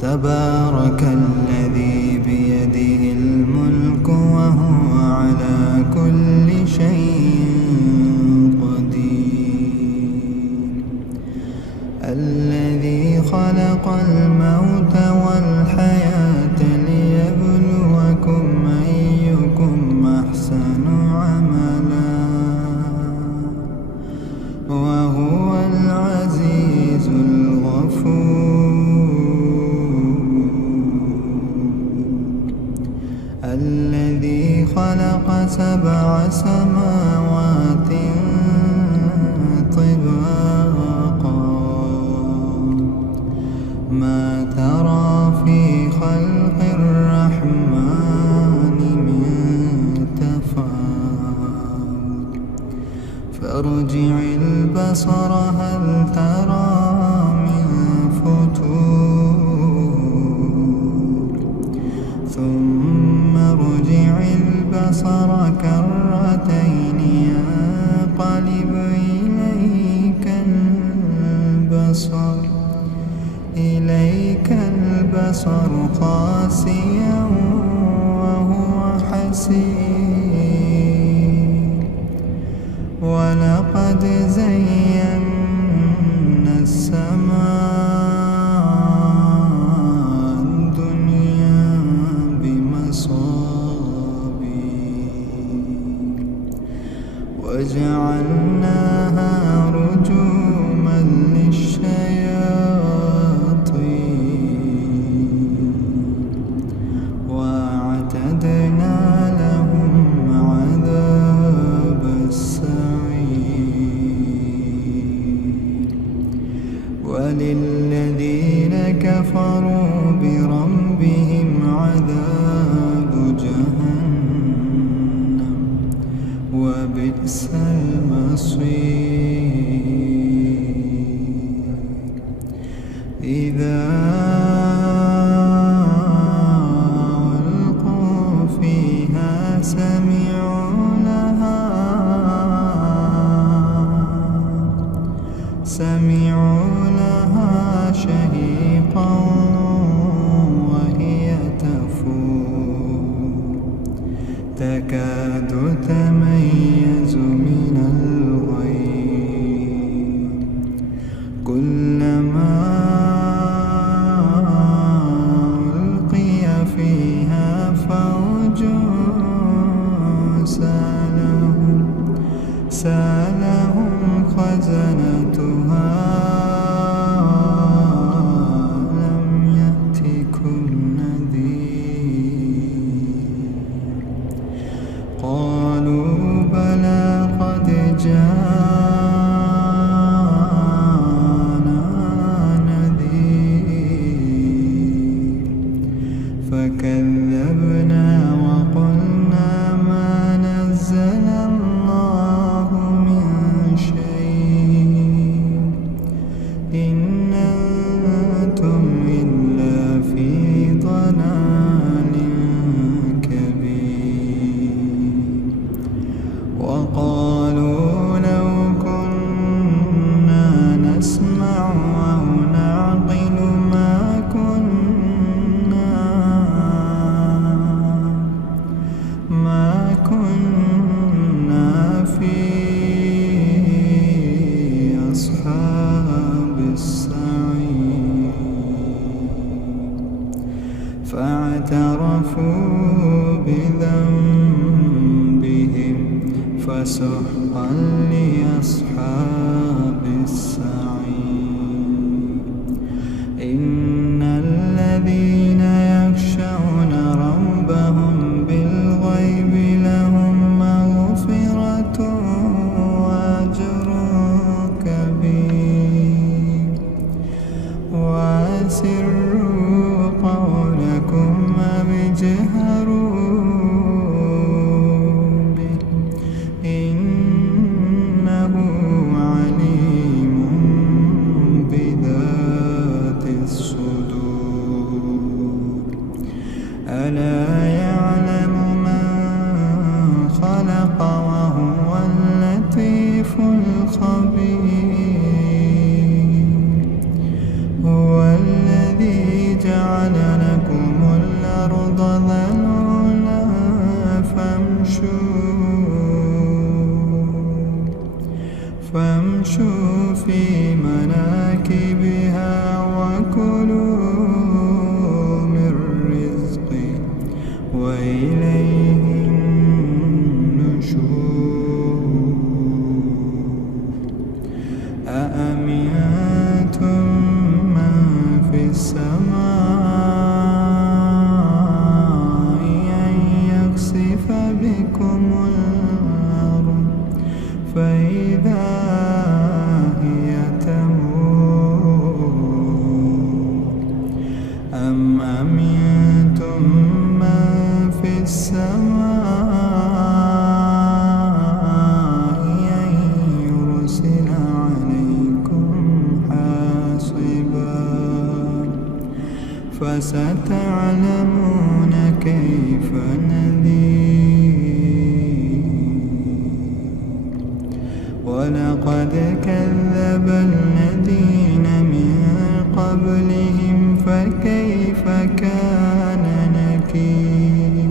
تبارك الذي بيده الملك وهو على كل شيء قدير. الذي خلق الموت والحياة ليبلوكم أيكم أحسن عملا وهو العزيز الغفور. الذي خلق 7 سماوات طباقا ما ترى في خلق الرحمن من تفاوت فارجع البصر هل ترى من فتور ثم ارجع البصر كرتين ينقلب إليك البصر خاسئا وهو حسير. ولقد زينا السماء الدنيا بمصابيح وجعلناها رجوما للشياطين وأعتدنا لهم عذاب السعير. وللذين كفروا بربهم عذاب جهنم وبئس المصير. إذا ألقوا فيها سمعوا لها شهيقا وهي تفور تكاد تميز من الغيظ كلما ألقي فيها فوج سألهم خزنتها لم يأتكم نذير قالوا بلى قد جاءنا نذير فكذبنا وقلنا ما نزل الله من شيء إن أنتم إلا في ضلال كبير. وقالوا لو كنا نسمع أو نعقل ما كنا في أصحاب السعير. فاعترفوا بذنبهم فسحقا لأصحاب السعير. إن الذين يخشون ربهم بالغيب لهم مغفرة وأجر كبير. وأسروا قولكم أو اجهروا به إنه عليم بذات الصدور. ألا يعلم من خلق وهو اللطيف الخبير. هو الذي جعل السماء أن يخسف بكم الأرض فإذا هي تمور أم أمنتم من في السماء أن يرسل عليكم حاصبا فستعلمون كيف نذير ولقد كذب الذين من قبلهم فكيف كان نكير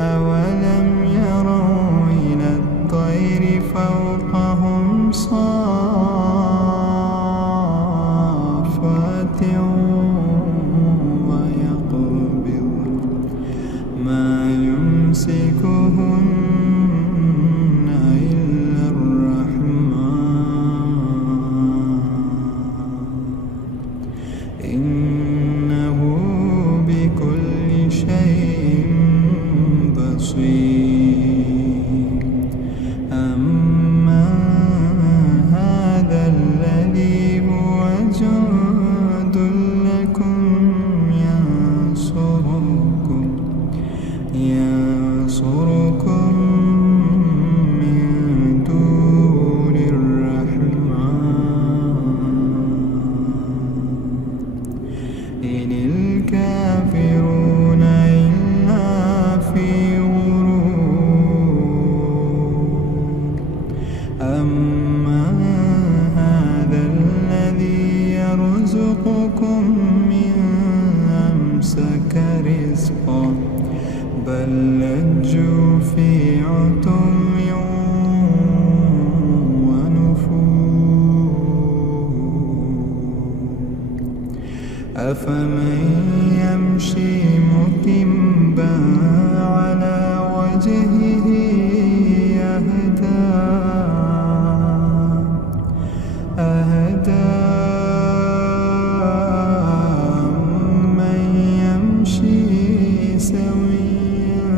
أولم يروا إلى الطير فوقهم صافات ويقبض ما يمسكهن إلا الرحمن إنه بكل شيء بصير أما هذا الذي هو جند لكم ينصركم من دون الرحمن إن الكافرون إلا في غرور أما هذا الذي يرزقكم من أمسك رزقا بل لجوا في عتو ونفور أفمن يمشي مكبا على وجهه أهدى من يمشي سويا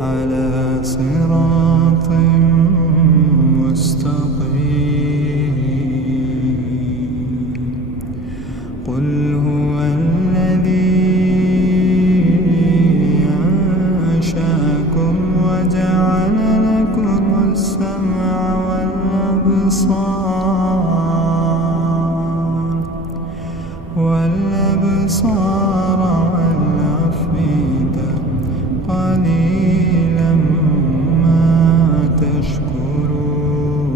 على صراط مستقيم قل هو الذي أنشأكم وجعل لكم السمع والأبصار والأفئدة قليلا ما تشكرون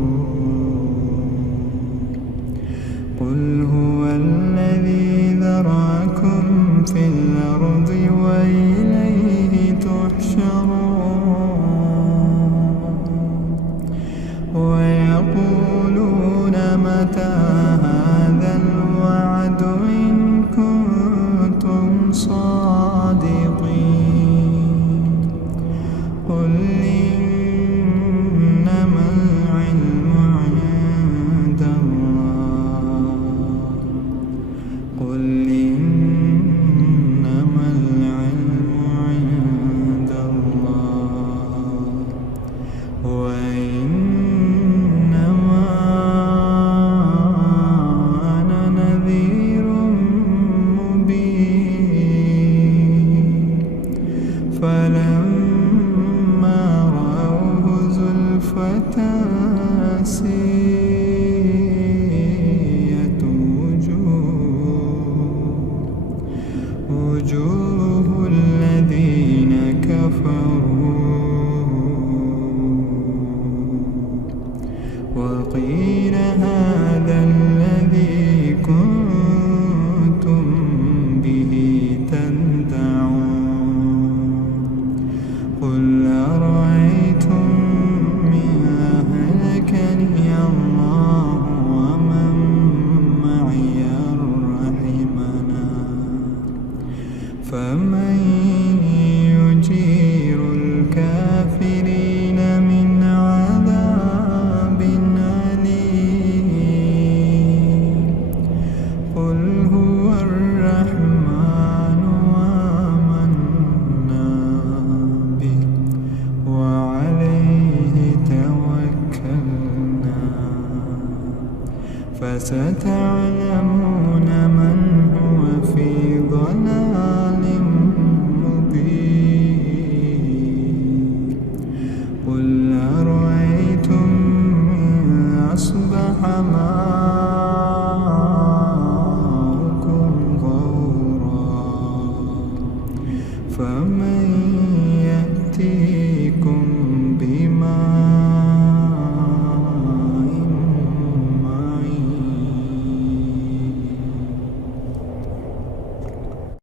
قل هو الذي ذرأكم في الأرض وإليه تحشرون ويقولون متى هذا الوعد إن كنتم فستعلمون من هو في ضلال مبين قل أرأيتم إن أصبح ماؤكم غورا فمن